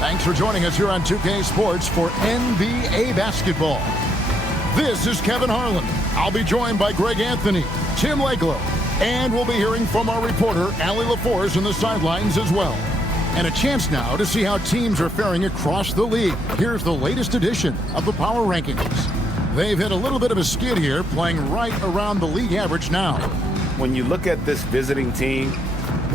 Thanks for joining us here on 2K Sports for NBA basketball. This is Kevin Harlan. I'll be joined by Greg Anthony, Tim Leglow, and we'll be hearing from our reporter, Allie LaForce, in the sidelines as well. And a chance now to see how teams are faring across the league. Here's the latest edition of the Power Rankings. They've hit a little bit of a skid here, playing right around the league average now. When you look at this visiting team,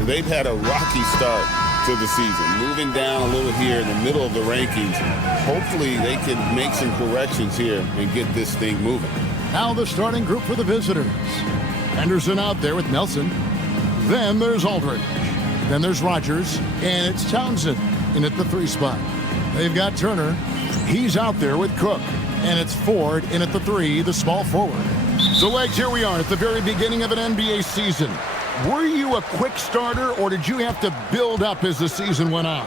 they've had a rocky start to the season, moving down a little here in the middle of the rankings. Hopefully they can make some corrections here and get this thing moving. Now the starting group for the visitors. Henderson out there with Nelson. Then there's Aldridge. Then there's Rogers. And it's Townsend in at the 3 spot. They've got Turner. He's out there with Cook. And it's Ford in at the 3, the small forward. So, Legs, here we are at the very beginning of an NBA season. Were you a quick starter, or did you have to build up as the season went on?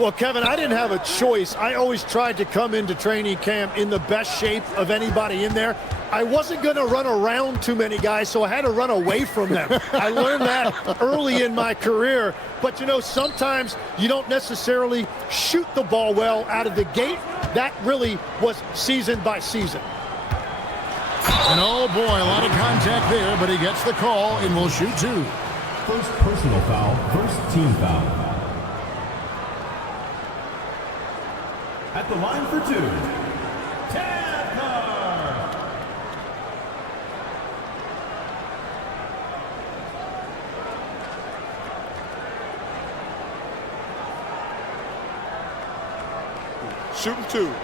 Well, Kevin, I didn't have a choice. I always tried to come into training camp in the best shape of anybody in there. I wasn't going to run around too many guys, so I had to run away from them. I learned that early in my career. But, you know, sometimes you don't necessarily shoot the ball well out of the gate. That really was season by season. And oh boy, a lot of contact there, but he gets the call and will shoot 2. First personal foul, first team foul. At the line for 2, Tadcar. Shooting 2.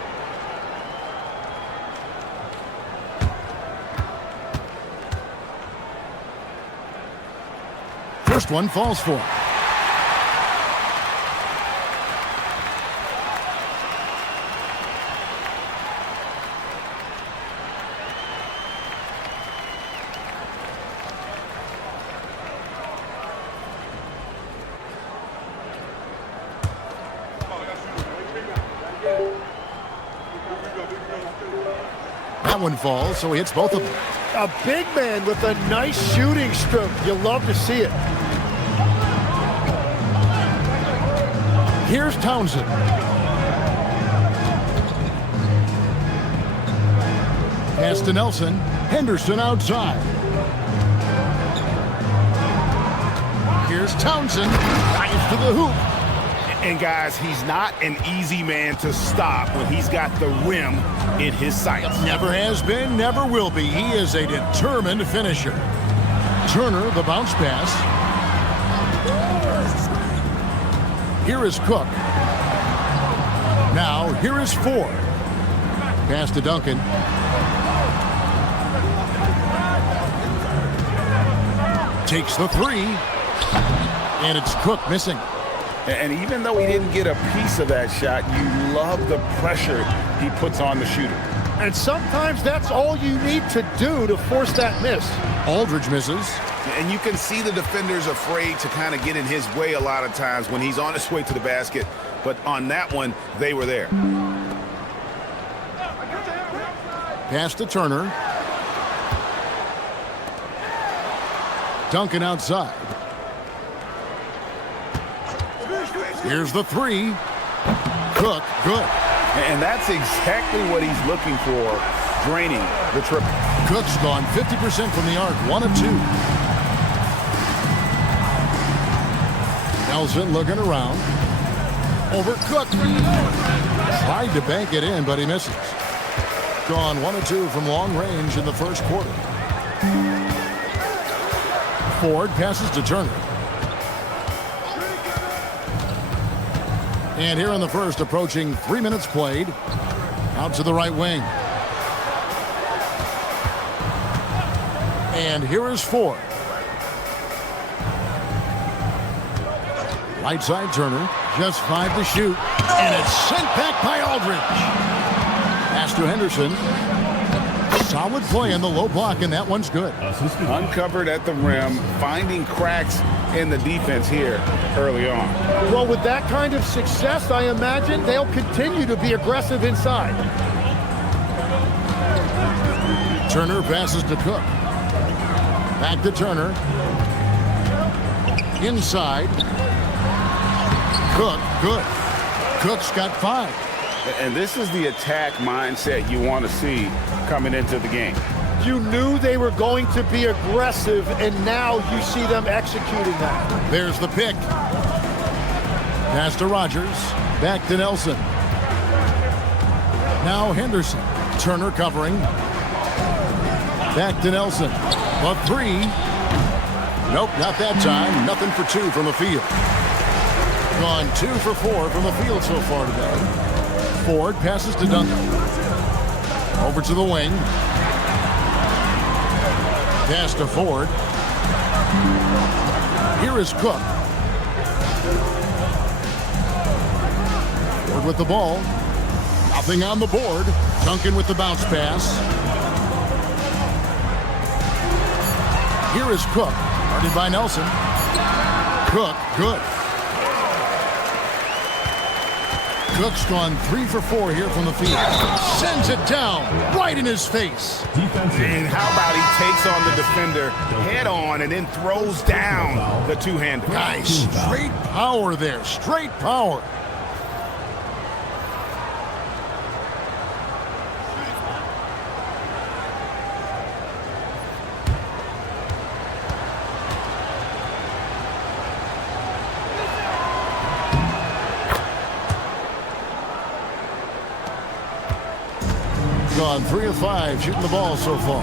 First one falls for. That one falls, so he hits both of them. A big man with a nice shooting stroke. You love to see it. Here's Townsend. Pass to Nelson. Henderson outside. Here's Townsend. Dives to the hoop. And guys, he's not an easy man to stop when he's got the rim in his sights. Never has been, never will be. He is a determined finisher. Turner, the bounce pass. Here is Cook. Now, here is Ford. Pass to Duncan. Takes the 3. And it's Cook missing. And even though he didn't get a piece of that shot, you love the pressure he puts on the shooter. And sometimes that's all you need to do to force that miss. Aldridge misses. And you can see the defenders afraid to kind of get in his way a lot of times when he's on his way to the basket. But on that one, they were there. Pass to Turner. Duncan outside. Here's the 3. Cook, good. And that's exactly what he's looking for, draining the triple. Cook's gone 50% from the arc, 1 of 2. Nelson looking around. Over Cook. Tried to bank it in, but he misses. Gone 1 of 2 from long range in the first quarter. Ford passes to Turner. And here in the first, approaching 3 minutes played. Out to the right wing. And here is Ford. Right side Turner. Just 5 to shoot. And it's sent back by Aldridge. Pass to Henderson. Solid play in the low block, and that one's good. Uncovered at the rim, finding cracks in the defense here early on. Well, with that kind of success, I imagine they'll continue to be aggressive inside. Turner passes to Cook. Back to Turner. Inside. Cook, good. Cook's got 5. And this is the attack mindset you want to see coming into the game. You knew they were going to be aggressive, and now you see them executing that. There's the pick. Pass to Rogers. Back to Nelson. Now Henderson. Turner covering. Back to Nelson. A 3. Nope, not that time. Nothing for 2 from the field. Gone 2 for 4 from the field so far today. Ford passes to Duncan. Over to the wing. Pass to Ford. Here is Cook. Ford with the ball. Nothing on the board. Duncan with the bounce pass. Here is Cook. Guarded by Nelson. Cook, good. Cook's gone 3 for 4 here from the field. Sends it down right in his face. And how about he takes on the defender head on and then throws down the two-hander. Nice. Straight power there. Straight power. Gone 3 of 5 shooting the ball so far.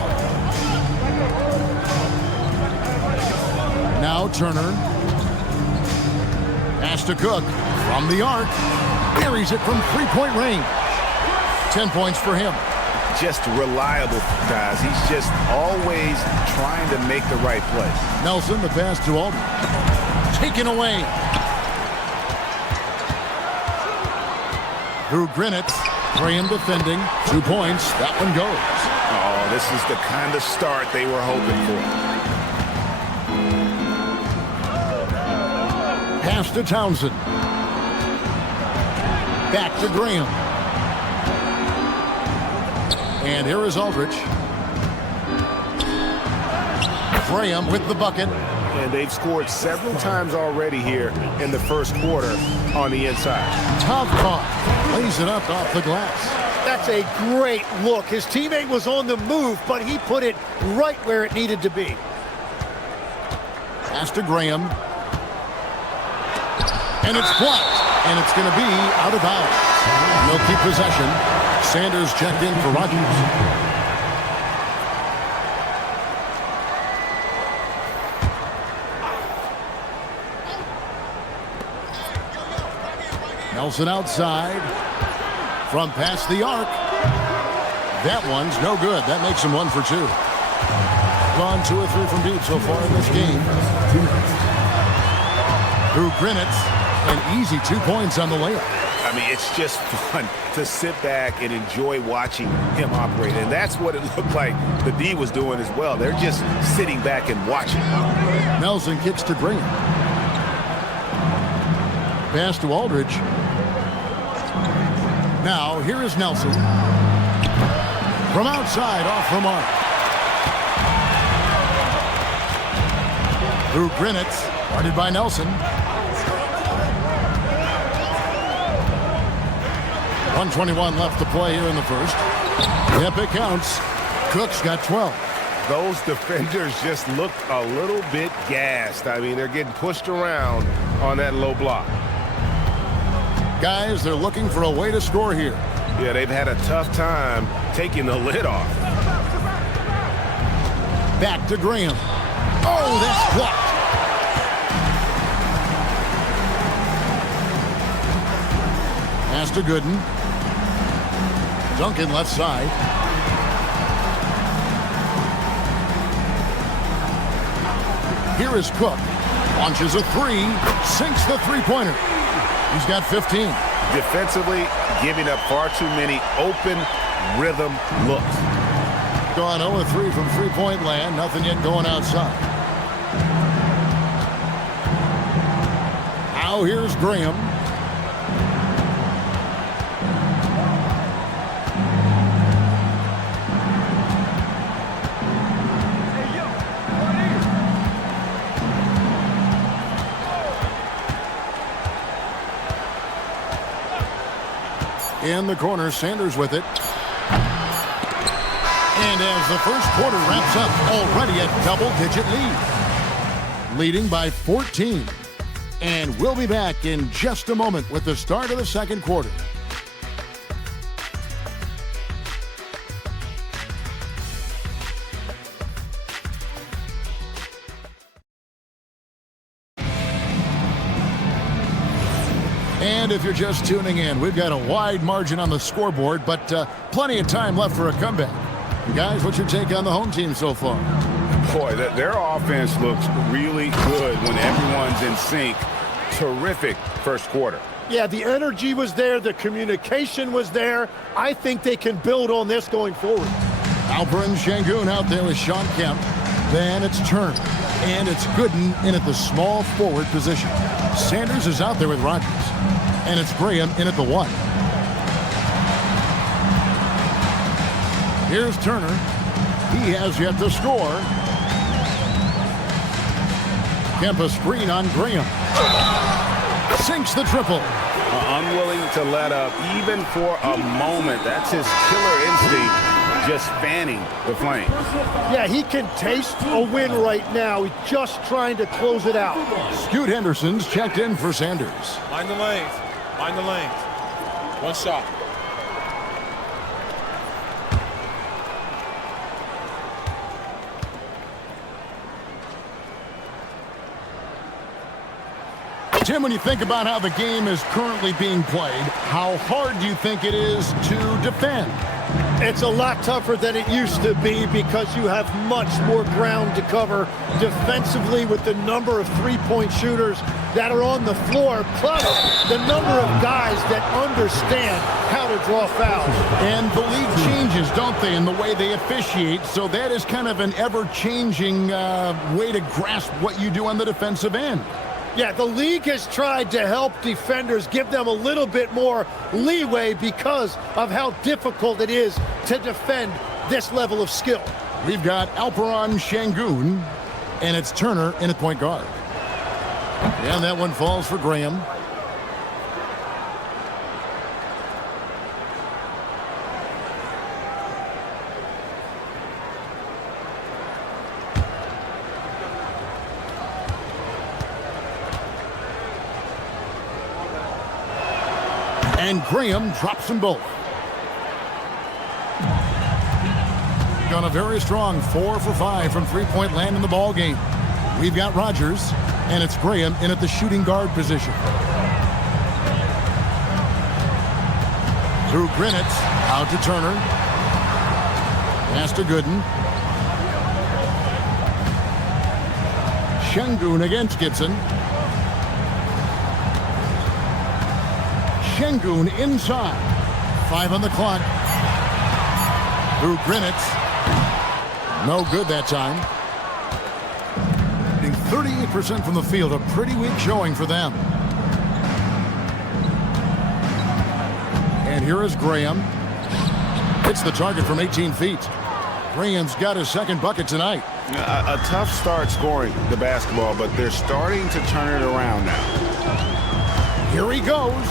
Now Turner. Pass to Cook from the arc. Buries it from 3-point range. 10 points for him. Just reliable, guys. He's just always trying to make the right play. Nelson, the pass to Aldridge. Taken away. Through Grinitz. Graham defending. 2 points. That one goes. Oh, this is the kind of start they were hoping for. Pass to Townsend. Back to Graham. And here is Aldridge. Graham with the bucket. And they've scored several times already here in the first quarter on the inside. Tough caught. Lays it up off the glass. That's a great look. His teammate was on the move, but he put it right where it needed to be. Pass to Graham. And it's blocked. And it's going to be out of bounds. They'll keep possession. Sanders checked in for Rogers. Nelson outside. From past the arc. That one's no good. That makes him 1 for 2. Gone 2 or 3 from deep so far in this game. Through Grinitz. An easy 2 points on the layup. I mean, it's just fun to sit back and enjoy watching him operate. And that's what it looked like the D was doing as well. They're just sitting back and watching. Nelson kicks to Graham. Pass to Aldridge. Now, here is Nelson. From outside, off the mark. Through Grinitz, guarded by Nelson. 1:21 left to play here in the first. Yep, it counts. Cook's got 12. Those defenders just looked a little bit gassed. I mean, they're getting pushed around on that low block. Guys, they're looking for a way to score here. Yeah, they've had a tough time taking the lid off. Back to Graham. Oh, that's blocked. Pass to Gooden. Duncan left side. Here is Cook. Launches a 3. Sinks the three-pointer. He's got 15. Defensively, giving up far too many open rhythm looks. Gone 0-3 from three-point land. Nothing yet going outside. Now here's Graham. In the corner, Sanders with it. And as the first quarter wraps up, already a double-digit lead. Leading by 14. And we'll be back in just a moment with the start of the second quarter. And if you're just tuning in, we've got a wide margin on the scoreboard, but plenty of time left for a comeback. Guys, what's your take on the home team so far? Boy, their offense looks really good when everyone's in sync. Terrific first quarter. Yeah, the energy was there. The communication was there. I think they can build on this going forward. Alperen Sengun out there with Shawn Kemp. Then it's Turner. And it's Gooden in at the small forward position. Sanders is out there with Rodgers. And it's Graham in at the 1. Here's Turner. He has yet to score. Kemp a screen on Graham. Sinks the triple. Unwilling to let up even for a moment. That's his killer instinct, just fanning the flame. Yeah, he can taste a win right now. He's just trying to close it out. Scoot Henderson's checked in for Sanders. Mind the lanes. Mind the lanes. One shot. Tim, when you think about how the game is currently being played, how hard do you think it is to defend? It's a lot tougher than it used to be because you have much more ground to cover defensively with the number of three-point shooters that are on the floor, plus the number of guys that understand how to draw fouls. And the league changes, don't they, in the way they officiate, so that is kind of an ever-changing way to grasp what you do on the defensive end. Yeah, the league has tried to help defenders, give them a little bit more leeway because of how difficult it is to defend this level of skill. We've got Alperen Sengun, and it's Turner in at point guard. And that one falls for Graham. And Graham drops them both. Gone a very strong 4 for 5 from three-point land in the ball game. We've got Rodgers, and it's Graham in at the shooting guard position. Through Grinitz, out to Turner. Pass to Gooden. Sengun against Gibson. Sengun inside. 5 on the clock. Through Grinitz. No good that time. 38% from the field. A pretty weak showing for them. And here is Graham. Hits the target from 18 feet. Graham's got his second bucket tonight. A tough start scoring the basketball, but they're starting to turn it around now. Here he goes.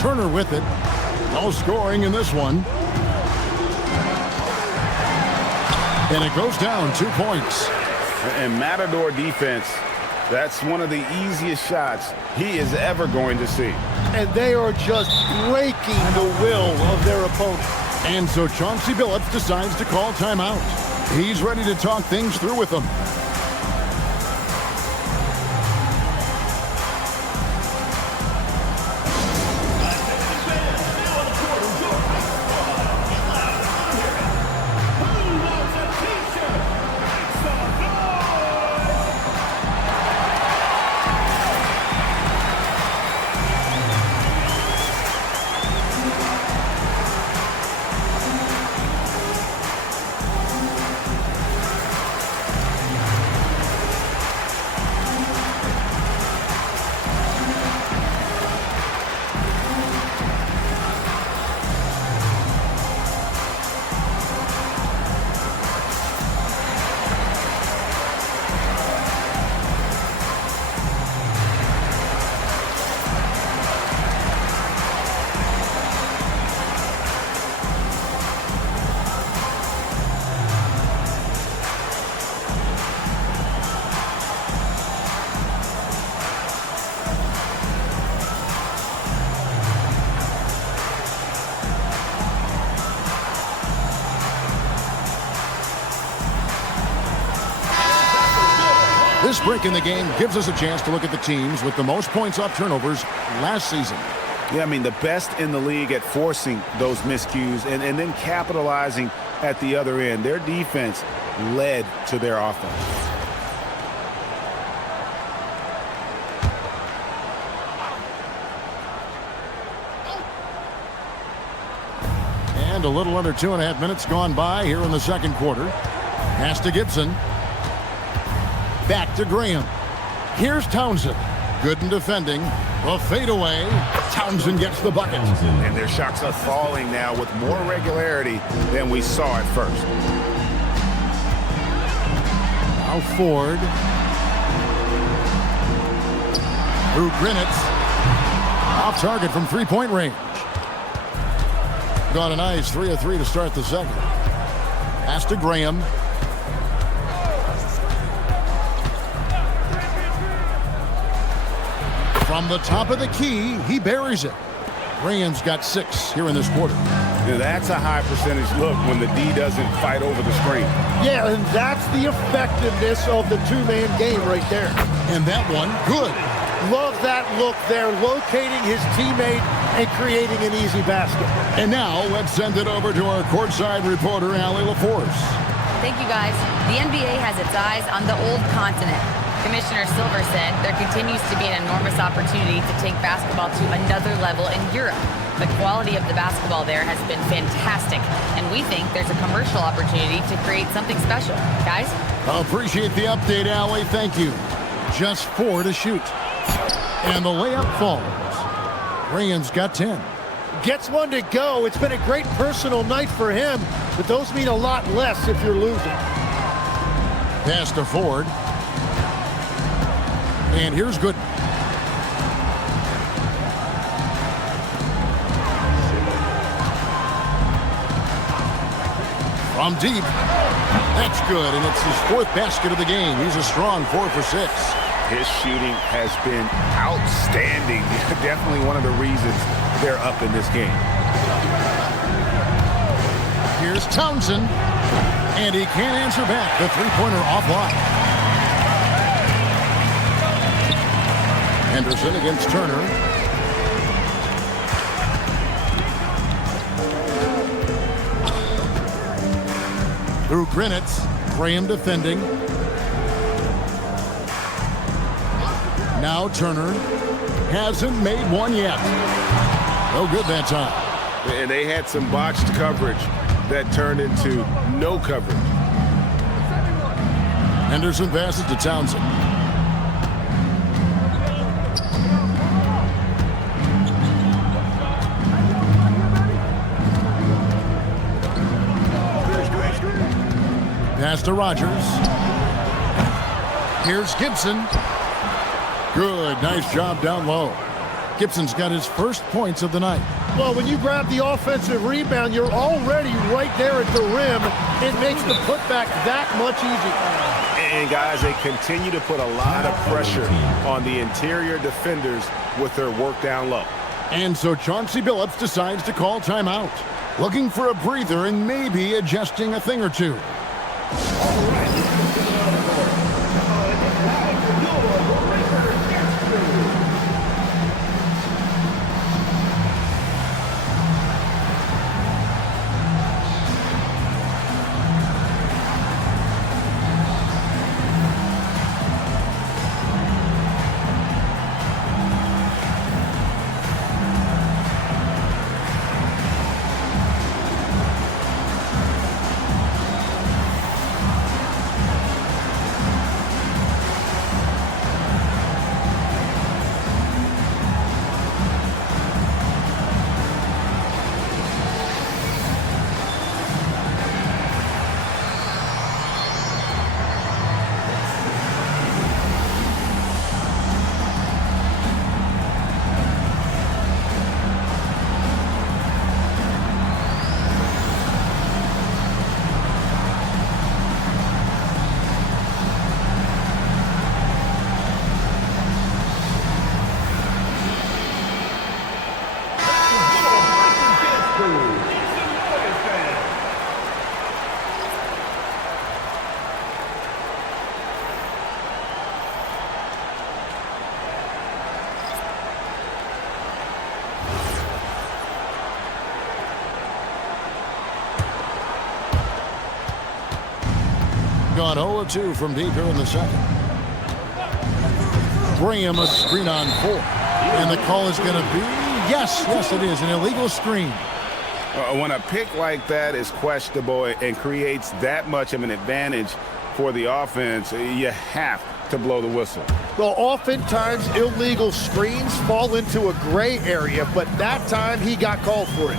Turner with it. No scoring in this one. And it goes down 2 points. And Matador defense, that's one of the easiest shots he is ever going to see. And they are just breaking the will of their opponent. And so Chauncey Billups decides to call timeout. He's ready to talk things through with them. This break in the game gives us a chance to look at the teams with the most points off turnovers last season. Yeah, I mean, the best in the league at forcing those miscues and then capitalizing at the other end. Their defense led to their offense. And a little under 2.5 minutes gone by here in the second quarter. Pass to Gibson. Back to Graham. Here's Townsend. Good in defending. A fadeaway. Townsend gets the bucket. And their shots are falling now with more regularity than we saw at first. Now Ford. Through Grinitz. Off target from three-point range. Got a nice 3 of 3 to start the second. Pass to Graham. From the top of the key, he buries it. Graham's got 6 here in this quarter. Now that's a high percentage look when the D doesn't fight over the screen. Yeah, and that's the effectiveness of the two-man game right there. And that one, good. Love that look there, locating his teammate and creating an easy basket. And now let's send it over to our courtside reporter, Allie LaForce. Thank you, guys. The NBA has its eyes on the old continent. Commissioner Silver said there continues to be an enormous opportunity to take basketball to another level in Europe. The quality of the basketball there has been fantastic, and we think there's a commercial opportunity to create something special. Guys? Appreciate the update, Allie. Thank you. Just 4 to shoot. And the layup falls. Graham's got 10. Gets one to go. It's been a great personal night for him, but those mean a lot less if you're losing. Pass to Ford. And here's Gooden. From deep. That's good, and it's his 4th basket of the game. He's a strong 4 for 6. His shooting has been outstanding. Definitely one of the reasons they're up in this game. Here's Townsend. And he can't answer back. The three-pointer offline. Henderson against Turner. Through Grinitz. Graham defending. Now Turner hasn't made one yet. No good that time. And they had some botched coverage that turned into no coverage. Henderson passes to Townsend. Pass to Rogers. Here's Gibson. Good, nice job down low. Gibson's got his first points of the night. Well, when you grab the offensive rebound, you're already right there at the rim. It makes the putback that much easier. And guys, they continue to put a lot of pressure on the interior defenders with their work down low. And so Chauncey Billups decides to call timeout. Looking for a breather and maybe adjusting a thing or two. gone 0-2 from deep here in the second. Graham a screen on 4. And the call is going to be, yes, it is, an illegal screen. When a pick like that is questionable and creates that much of an advantage for the offense, you have to blow the whistle. Well, oftentimes illegal screens fall into a gray area, but that time he got called for it.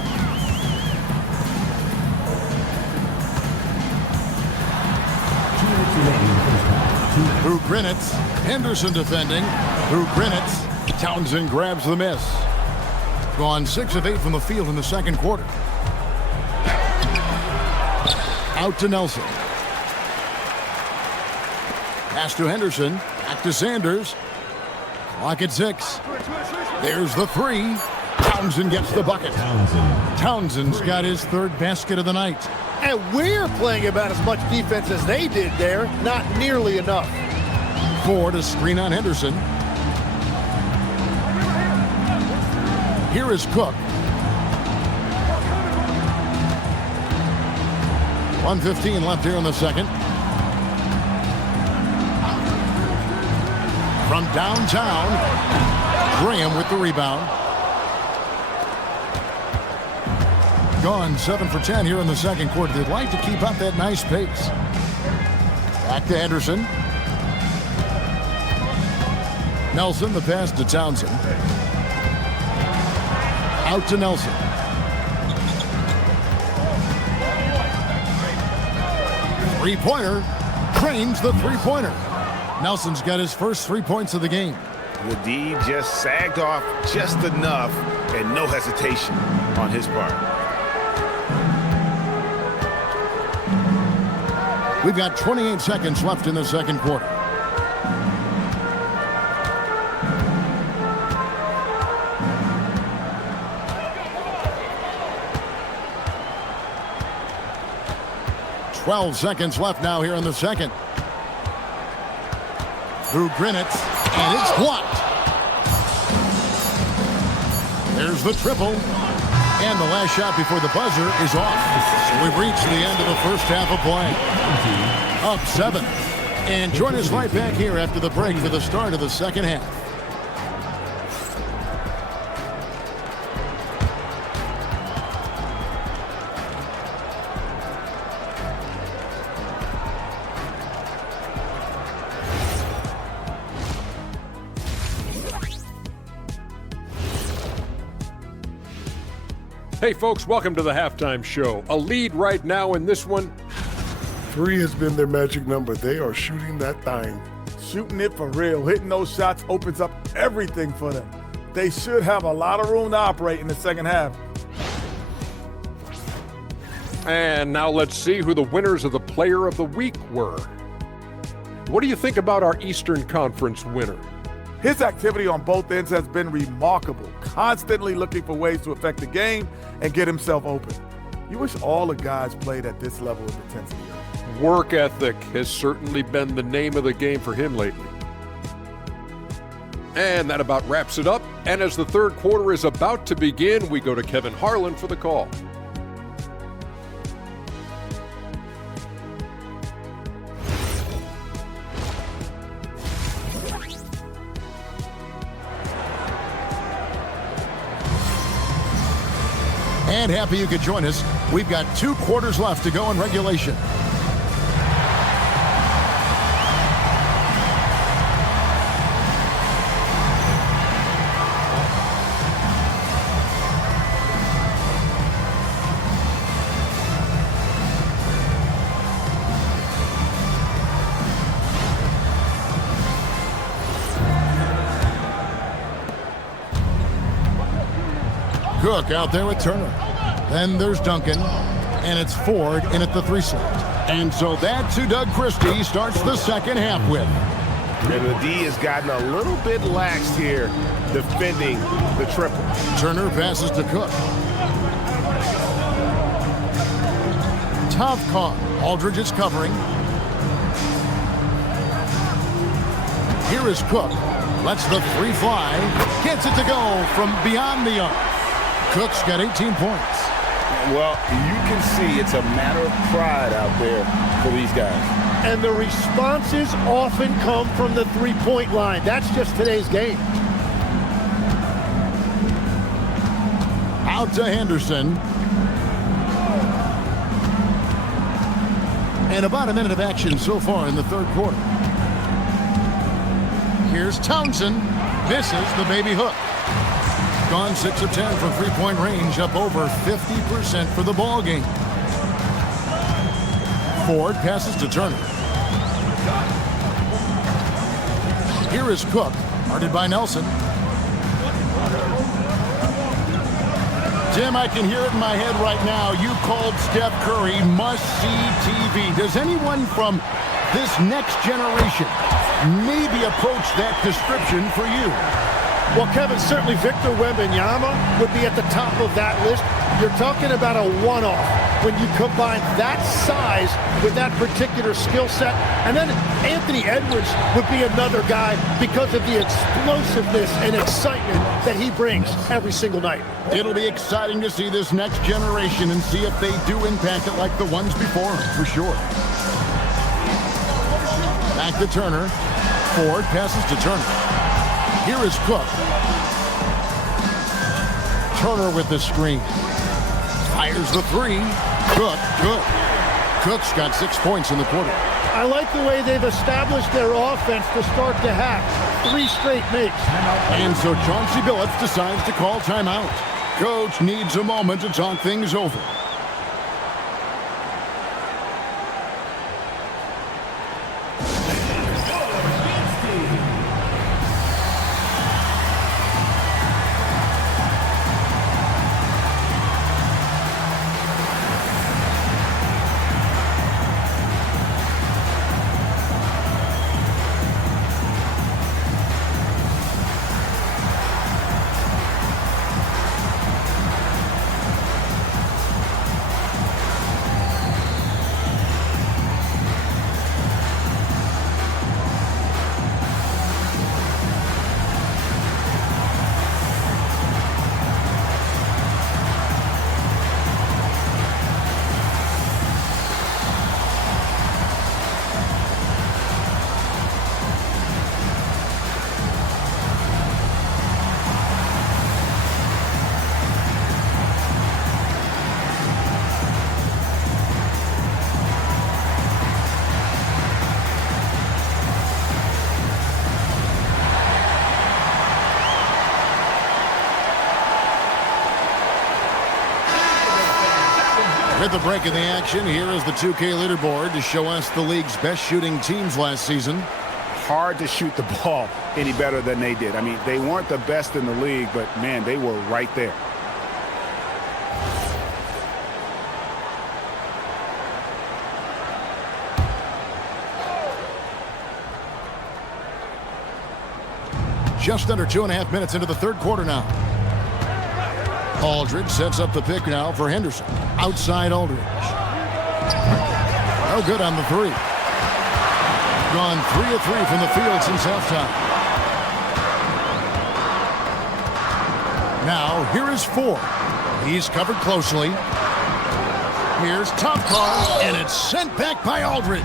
Through Grinitz, Henderson defending. Through Grinitz, Townsend grabs the miss. Gone 6 of 8 from the field in the second quarter. Out to Nelson. Pass to Henderson. Back to Sanders. Clock at 6. There's the 3. Townsend gets the bucket. Townsend's got his 3rd basket of the night. And we're playing about as much defense as they did there. Not nearly enough. 4 to screen on Henderson. Here is Cook. 1:15 left here in the second. From downtown, Graham with the rebound. Gone 7 for 10 here in the second quarter. They'd like to keep up that nice pace. Back to Henderson. Nelson, the pass to Townsend. Out to Nelson. Three-pointer. Drains the three-pointer. Nelson's got his first 3 points of the game. The D just sagged off just enough and no hesitation on his part. We've got 28 seconds left in the second quarter. Twelve seconds left now here in the second. Through Grinitz, and it's blocked. There's the triple. And the last shot before the buzzer is off. So we've reached the end of the first half of play. Up 7. And join us right back here after the break for the start of the second half. Hey folks, welcome to the halftime show. A lead right now in this one. 3 has been their magic number. They are shooting that thing. Shooting it for real. Hitting those shots opens up everything for them. They should have a lot of room to operate in the second half. And now let's see who the winners of the Player of the Week were. What do you think about our Eastern Conference winner? His activity on both ends has been remarkable, constantly looking for ways to affect the game and get himself open. You wish all the guys played at this level of intensity. Work ethic has certainly been the name of the game for him lately. And that about wraps it up. And as the third quarter is about to begin, we go to Kevin Harlan for the call. And happy you could join us. We've got 2 quarters left to go in regulation. Cook out there with Turner. Then there's Duncan, and it's Ford in at the 3 slot. And so that's who Doug Christie starts the second half with. And the D has gotten a little bit lax here defending the triple. Turner passes to Cook. Tough call. Aldridge is covering. Here is Cook. Lets the 3 fly. Gets it to go from beyond the arc. Cook's got 18 points. Well, you can see it's a matter of pride out there for these guys. And the responses often come from the three-point line. That's just today's game. Out to Henderson. And about a minute of action so far in the third quarter. Here's Townsend. Misses the baby hook. Gone 6 of 10 from three-point range, up over 50% for the ball game. Ford passes to Turner. Here is Cook, guarded by Nelson. Jim, I can hear it in my head right now. You called Steph Curry must-see TV. Does anyone from this next generation maybe approach that description for you? Well, Kevin, certainly Victor Wembanyama would be at the top of that list. You're talking about a one-off when you combine that size with that particular skill set. And then Anthony Edwards would be another guy because of the explosiveness and excitement that he brings every single night. It'll be exciting to see this next generation and see if they do impact it like the ones before them, for sure. Back to Turner. Ford passes to Turner. Here is Cook. Turner with the screen. Fires the three. Cook, good. Cook's got 6 points in the quarter. I like the way they've established their offense to start the half. 3 straight makes. And so Chauncey Billups decides to call timeout. Coach needs a moment to talk things over. With the break in the action, here is the 2K leaderboard to show us the league's best shooting teams last season. Hard to shoot the ball any better than they did. I mean, they weren't the best in the league, but, man, they were right there. Just under 2.5 minutes into the third quarter now. Aldridge sets up the pick now for Henderson. Outside Aldridge. No good on the three. Gone 3 of 3 from the field since halftime. Now, here is Ford. He's covered closely. Here's Topcar, and it's sent back by Aldridge.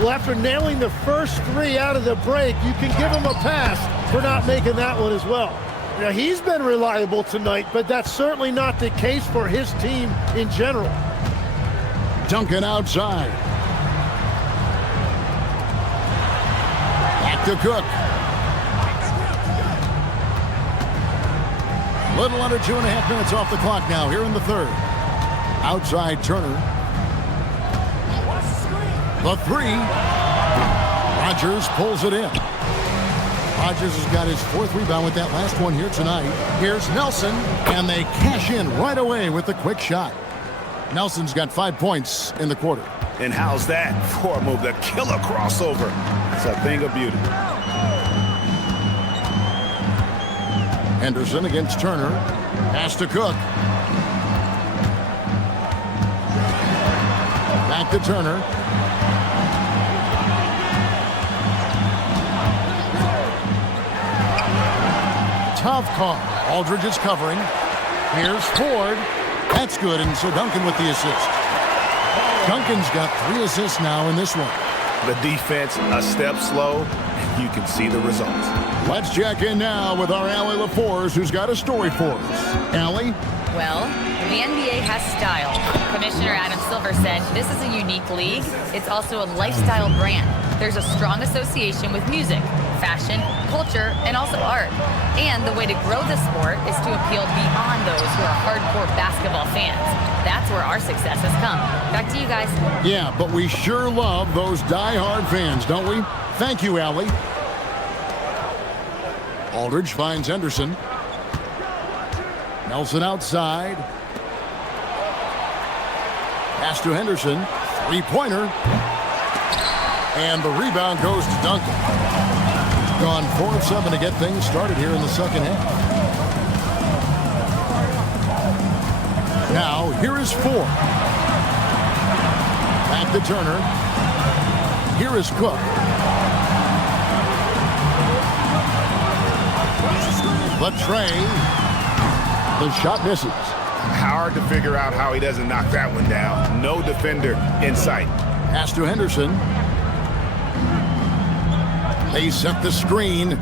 Well, after nailing the first 3 out of the break, you can give him a pass for not making that one as well. Now, he's been reliable tonight, but that's certainly not the case for his team in general. Duncan outside. Back to Cook. Little under 2.5 minutes off the clock now here in the third. Outside Turner. The three. Rodgers pulls it in. Rodgers has got his 4th rebound with that last one here tonight. Here's Nelson, and they cash in right away with the quick shot. Nelson's got 5 points in the quarter. And how's that for a move? The killer crossover. It's a thing of beauty. Henderson against Turner. Pass to Cook. Back to Turner. Tough call. Aldridge is covering. Here's Ford. That's good, and so Duncan with the assist. Duncan's got 3 assists now in this one. The defense a step slow, and you can see the results. Let's check in now with our Allie LaForce, who's got a story for us. Allie? Well, the NBA has style. Commissioner Adam Silver said this is a unique league. It's also a lifestyle brand. There's a strong association with music, fashion, culture, and also art. And the way to grow the sport is to appeal beyond those who are hardcore basketball fans. That's where our success has come. Back to you guys. Yeah, but we sure love those die-hard fans, don't we? Thank you, Allie. Aldridge finds Henderson. Nelson outside. Pass to Henderson. Three-pointer. And the rebound goes to Duncan. Gone 4 of 7 to get things started here in the second half. Now, here is 4. Back to Turner. Here is Cook. Latrey. The shot misses. Hard to figure out how he doesn't knock that one down. No defender in sight. Pass to Henderson. They set the screen.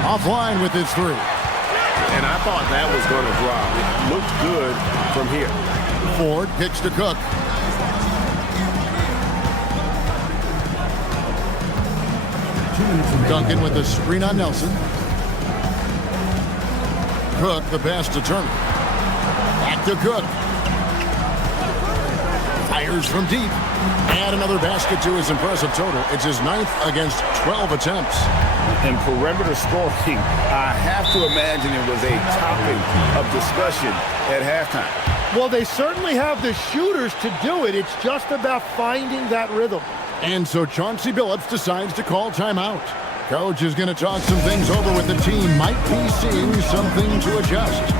Offline with his 3. And I thought that was going to drop. It looked good from here. Ford kicks to Cook. Duncan with the screen on Nelson. Cook, the pass to Turner. Back to Cook. Fires from deep. And another basket to his impressive total. It's his 9th against 12 attempts. And perimeter scoring, I have to imagine it was a topic of discussion at halftime. Well, they certainly have the shooters to do it. It's just about finding that rhythm. And so Chauncey Billups decides to call timeout. Coach is going to talk some things over with the team. Might be seeing something to adjust.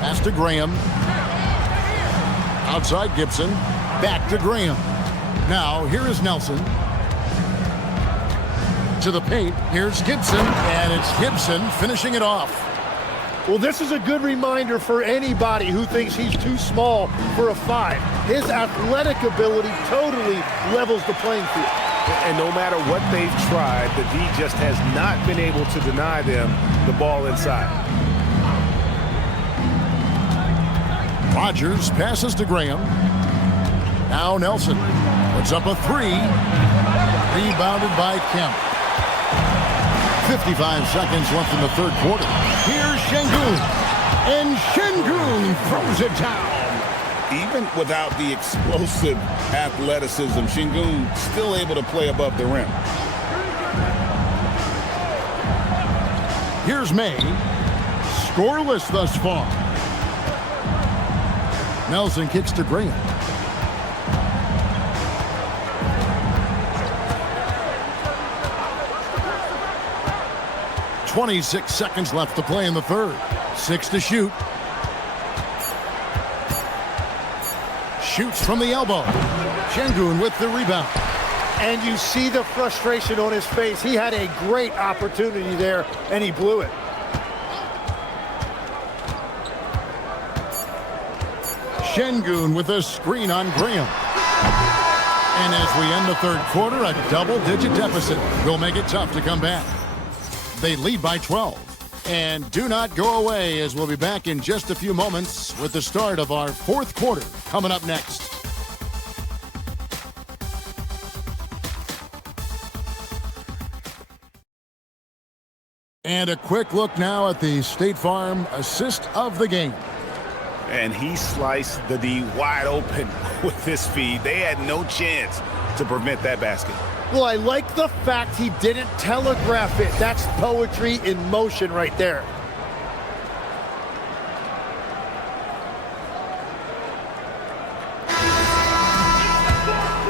Pass to Graham. Outside Gibson. Back to Graham. Now, here is Nelson. To the paint. Here's Gibson. And it's Gibson finishing it off. Well, this is a good reminder for anybody who thinks he's too small for a 5. His athletic ability totally levels the playing field. And no matter what they've tried, the D just has not been able to deny them the ball inside. Rodgers passes to Graham. Now Nelson puts up a 3. Rebounded by Kemp. 55 seconds left in the third quarter. Here's Şengün. And Şengün throws it down. Even without the explosive athleticism, Şengün still able to play above the rim. Here's May. Scoreless thus far. Nelson kicks to Graham. .26 seconds left to play in the third. 6 to shoot. shoots from the elbow. Şengün with the rebound. And you see the frustration on his face. He had a great opportunity there, and he blew it. Şengün with a screen on Graham. And as we end the third quarter, a double-digit deficit will make it tough to come back. They lead by 12. And do not go away, as we'll be back in just a few moments with the start of our fourth quarter coming up next. And a quick look now at the State Farm assist of the game. And he sliced the D wide open with his feed. They had no chance to prevent that basket. Well, I like the fact he didn't telegraph it. That's poetry in motion right there.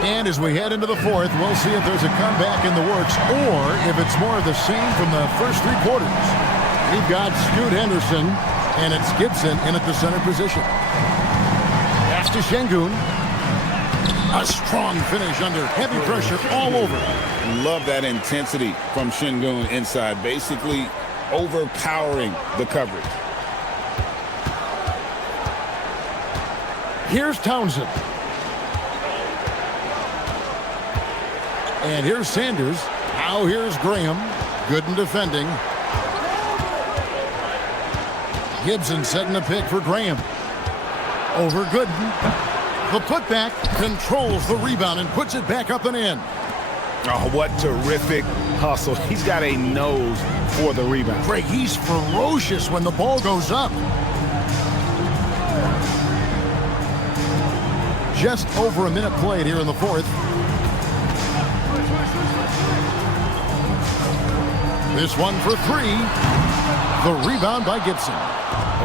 And as we head into the fourth, we'll see if there's a comeback in the works or if it's more of the same from the first three quarters. We've got Scoot Henderson, and it's Gibson in at the center position. Pass to Şengün. A strong finish under heavy pressure all over. Love that intensity from Şengün inside, basically overpowering the coverage. Here's Townsend. And here's Sanders. Now here's Graham. Gooden defending. Gibson setting a pick for Graham. Over Gooden. The putback controls the rebound and puts it back up and in. Oh, what terrific hustle. He's got a nose for the rebound. Greg, he's ferocious when the ball goes up. Just over a minute played here in the fourth. This one for three. The rebound by Gibson.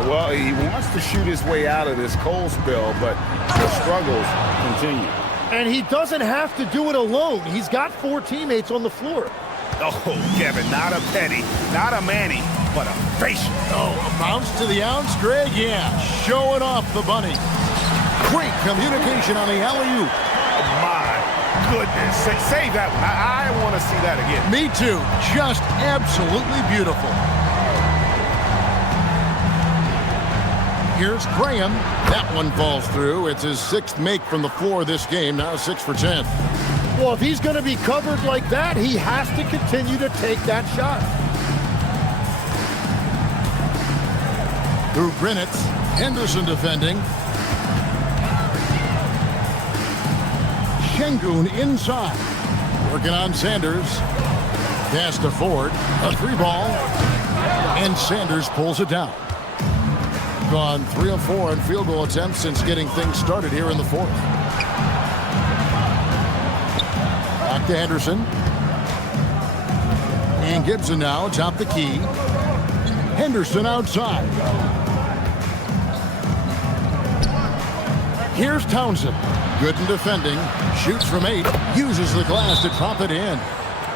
Well, he wants to shoot his way out of this cold spell, but the struggles continue. And he doesn't have to do it alone. He's got four teammates on the floor. Oh, Kevin, not a penny, not a Manny, but a facial. Oh, a bounce to the ounce, Greg? Yeah, showing off the bunny. Great communication on the alley-oop. My goodness. Save that one. I want to see that again. Me too. Just absolutely beautiful. Here's Graham. That one falls through. It's his sixth make from the floor this game. Now 6 for 10. Well, if he's going to be covered like that, he has to continue to take that shot. Through Grinitz. Henderson defending. Şengün inside. Working on Sanders. Pass to Ford. A three ball. And Sanders pulls it down. Gone 3 of 4 on field goal attempts since getting things started here in the fourth. Back to Henderson. And Gibson now atop the key. Henderson outside. Here's Townsend. Gooden defending. Shoots from 8. Uses the glass to drop it in.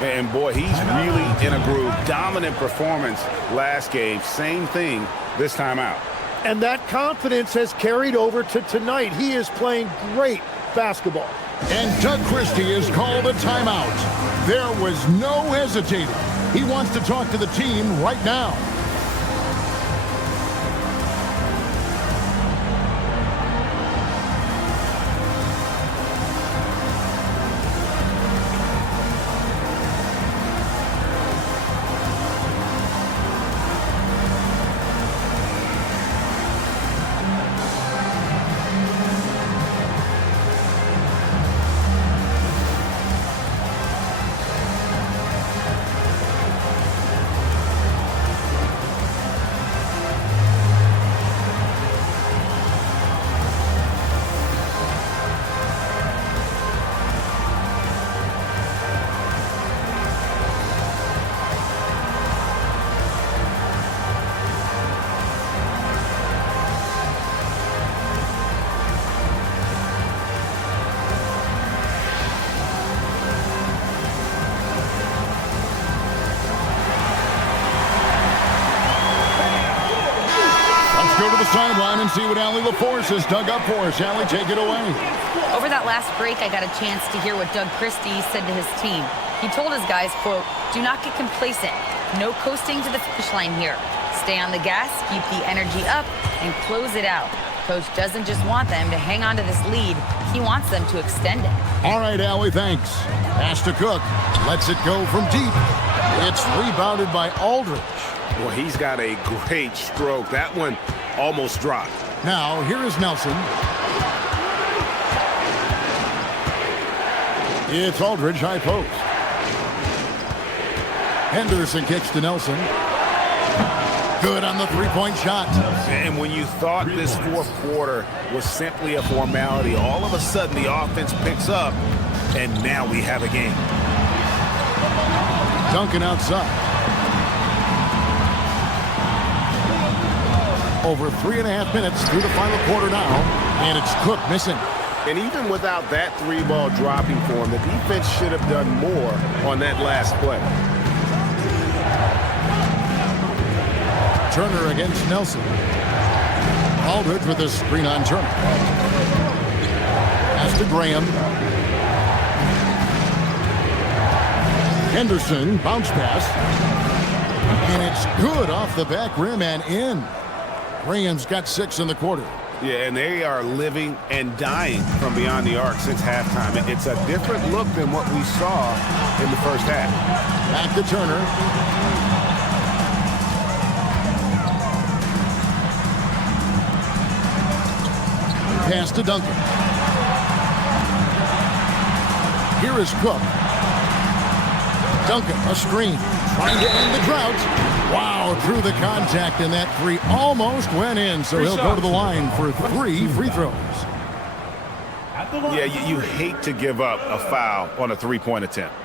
And boy, he's really in a groove. Dominant performance last game. Same thing this time out. And that confidence has carried over to tonight. He is playing great basketball. And Doug Christie has called a timeout. There was no hesitating. He wants to talk to the team right now. Let's go to the sideline and see what Allie LaForce has dug up for us. Allie, take it away. Over that last break, I got a chance to hear what Doug Christie said to his team. He told his guys, quote, "Do not get complacent. No coasting to the finish line here. Stay on the gas, keep the energy up, and close it out." Coach doesn't just want them to hang on to this lead. He wants them to extend it. All right, Allie, thanks. Pass to Cook. Lets it go from deep. It's rebounded by Aldridge. Well, he's got a great stroke. That one almost dropped. Now, here is Nelson. It's Aldridge, high post. Henderson kicks to Nelson. Good on the three-point shot. And when you thought this fourth quarter was simply a formality, all of a sudden the offense picks up, and now we have a game. Duncan outside. Over 3.5 minutes through the final quarter now, and it's Cook missing. And even without that three-ball dropping for him, the defense should have done more on that last play. Turner against Nelson. Aldridge with a screen on Turner. Pass to Graham. Henderson, bounce pass. And it's good off the back rim and in. Graham's got 6 in the quarter. Yeah, and they are living and dying from beyond the arc since halftime. It's a different look than what we saw in the first half. Back to Turner. Pass to Duncan. Here is Cook. Duncan, a screen. Trying to end the drought. Wow, through the contact, and that three almost went in, so he'll go to the line for 3 free throws. Yeah, you hate to give up a foul on a three-point attempt.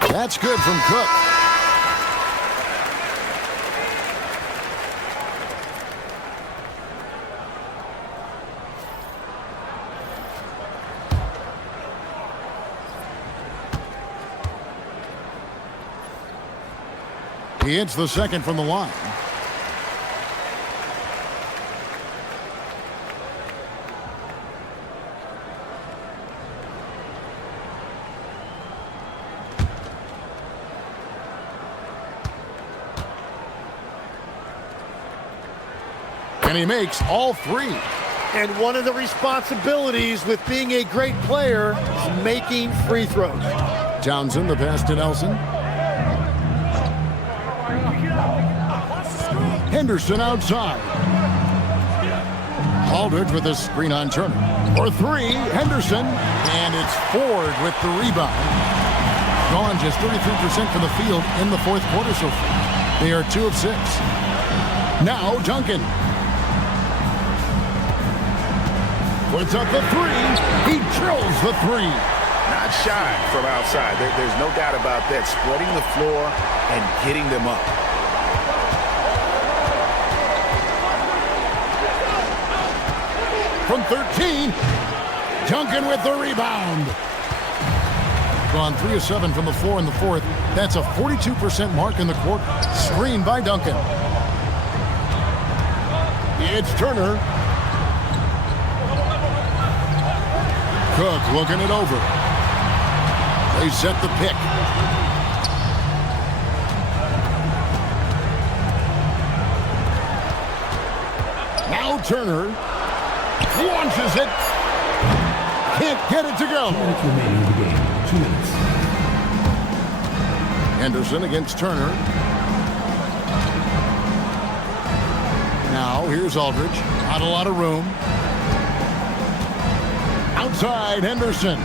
That's good from Cook. He hits the second from the line. And he makes all 3. And one of the responsibilities with being a great player is making free throws. Townsend, the pass to Nelson. Henderson outside. Aldridge with a screen on Turner. For 3, Henderson. And it's Ford with the rebound. Gone just 33% from the field in the fourth quarter so far. They are 2 of 6. Now Duncan. Puts up the 3. He drills the 3. Not shy from outside. There's no doubt about that. Spreading the floor and getting them up. From 13, Duncan with the rebound. Gone 3 of 7 from the floor in the fourth. That's a 42% mark in the quarter. Screen by Duncan. It's Turner. Cook looking it over. They set the pick. Now Turner launches it. Can't get it to go. 2 minutes remaining in the game. 2 minutes. Henderson against Turner. Now here's Aldridge. Not a lot of room. Outside Henderson.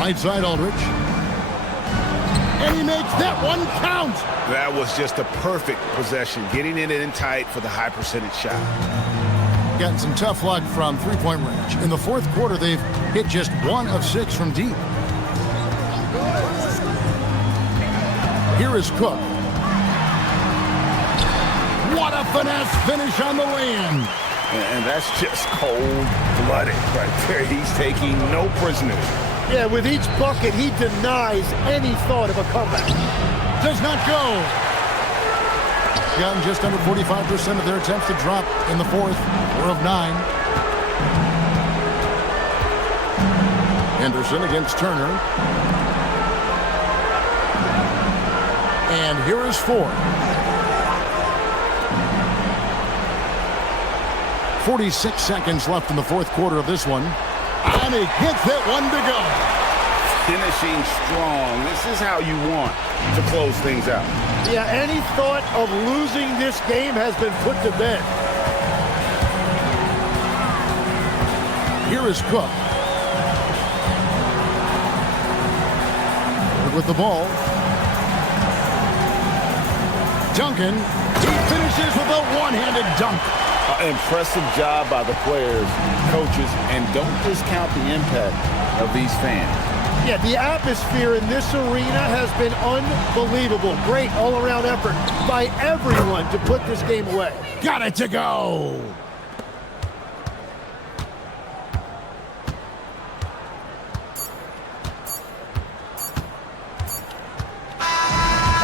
Right side Aldridge. And he makes that one count. That was just a perfect possession. Getting it in tight for the high percentage shot. Gotten some tough luck from three-point range. In the fourth quarter, they've hit just 1 of 6 from deep. Here is Cook. What a finesse finish on the lay-in. And that's just cold-blooded right there. He's taking no prisoners. Yeah, with each bucket, he denies any thought of a comeback. Does not go. Young just under 45% of their attempts to drop in the fourth. 4 of 9. Henderson against Turner. And here is 4. 46 seconds left in the fourth quarter of this one. And he hits it, 1 to go. Finishing strong. This is how you want to close things out. Yeah, any thought of losing this game has been put to bed. Here is Cook. With the ball. Duncan. He finishes with a one-handed dunk. Impressive job by the players, coaches, and don't discount the impact of these fans. Yeah, the atmosphere in this arena has been unbelievable. Great all-around effort by everyone to put this game away. Got it to go.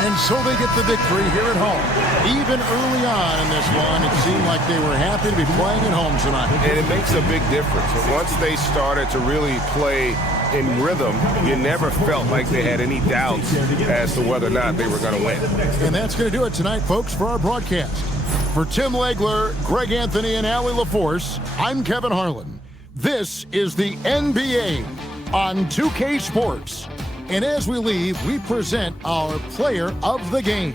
And so they get the victory here at home. Even early on in this one, it seemed like they were happy to be playing at home tonight. And it makes a big difference. Once they started to really play in rhythm, you never felt like they had any doubts as to whether or not they were going to win. And that's going to do it tonight, folks, for our broadcast. For Tim Legler, Greg Anthony, and Allie LaForce, I'm Kevin Harlan. This is the NBA on 2K Sports. And as we leave, we present our player of the game.